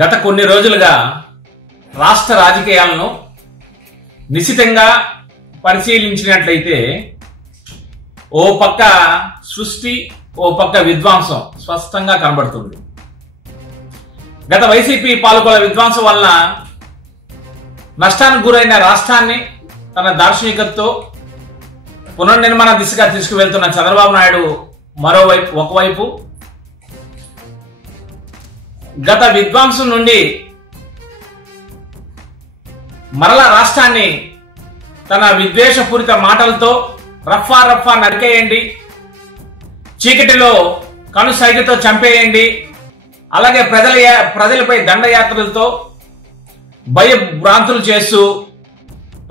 గత కొన్ని రోజులుగా రాష్ట్ర రాజకీయాలను నిశితంగా పరిశీలించినట్లయితే ఓ పక్క సృష్టి, ఓ పక్క విధ్వంసం స్పష్టంగా కనబడుతుంది. గత వైసీపీ పాలకుల విధ్వంసం వలన నష్టానికి గురైన రాష్ట్రాన్ని తన దార్శనికతతో పునర్నిర్మాణ దిశగా తీసుకువెళ్తున్న చంద్రబాబు నాయుడు ఒకవైపు గత విధ్వంసం నుండి మరలా రాష్ట్రాన్ని తన విద్వేషపూరిత మాటలతో రఫా నరికేయండి, చీకటిలో కనుసైగతో చంపేయండి, అలాగే ప్రజలపై దండయాత్రలతో భయభ్రాంతులు చేస్తూ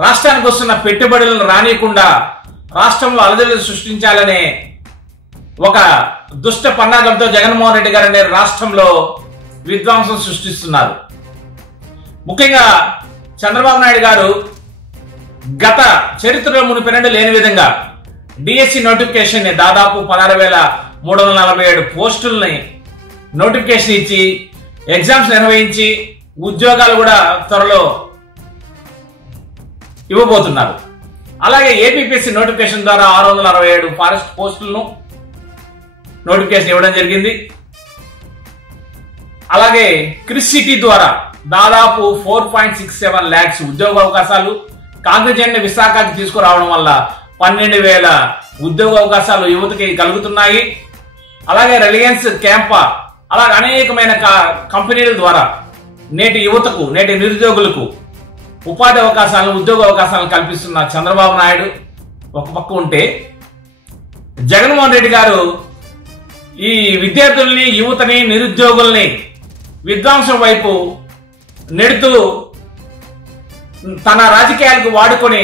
రాష్ట్రానికి వస్తున్న పెట్టుబడులను రానియకుండా రాష్ట్రంలో అలజడులు సృష్టించాలనే ఒక దుష్ట పన్నాగంతో జగన్మోహన్ రెడ్డి గారు అనే రాష్ట్రంలో విధ్వంసం సృష్టిస్తున్నారు. ముఖ్యంగా చంద్రబాబు నాయుడు గారు గత చరిత్రలో మునిపెన్నడూ లేని విధంగా డిఎస్సి నోటిఫికేషన్ ని దాదాపు 16,347 పోస్టుల్ని నోటిఫికేషన్ ఇచ్చి ఎగ్జామ్స్ నిర్వహించి ఉద్యోగాలు కూడా త్వరలో ఇవ్వబోతున్నారు. అలాగే ఏపీపీఎస్సీ నోటిఫికేషన్ ద్వారా 667 ఫారెస్ట్ పోస్టులను నోటిఫికేషన్ ఇవ్వడం జరిగింది. అలాగే క్రిస్ సిటీ ద్వారా దాదాపు 4.67 lakhs ఉద్యోగ అవకాశాలు కాంగ్రెస్ విశాఖకి తీసుకురావడం వల్ల 12,000 ఉద్యోగ అవకాశాలు యువతకి కలుగుతున్నాయి. అలాగే రిలయన్స్ క్యాంపా అలాగే అనేకమైన కంపెనీల ద్వారా నేటి యువతకు, నేటి నిరుద్యోగులకు ఉపాధి అవకాశాలను, ఉద్యోగ అవకాశాలను కల్పిస్తున్న చంద్రబాబు నాయుడు ఒక పక్క ఉంటే, జగన్మోహన్ రెడ్డి గారు ఈ విద్యార్థుల్ని, యువతని, నిరుద్యోగుల్ని విధ్వంసం వైపు నెడుతూ తన రాజకీయాలకు వాడుకొని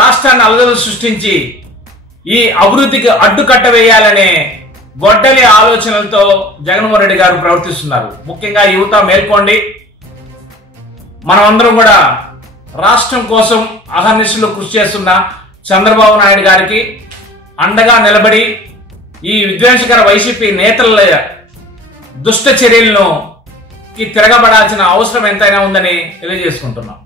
రాష్ట్రాన్ని అలజడులు సృష్టించి ఈ అభివృద్ధికి అడ్డుకట్ట వేయాలనే గొడ్డలి ఆలోచనలతో జగన్మోహన్ రెడ్డి గారు ప్రవర్తిస్తున్నారు. ముఖ్యంగా యువత మేల్కోండి. మనమందరం కూడా రాష్ట్రం కోసం అహర్నిశలు కృషి చేస్తున్న చంద్రబాబు నాయుడు గారికి అండగా నిలబడి ఈ విధ్వంసకర వైసీపీ నేతల దుష్ట చర్యలను తిరగబడాల్సిన అవసరం ఎంతైనా ఉందని తెలియజేసుకుంటున్నాం.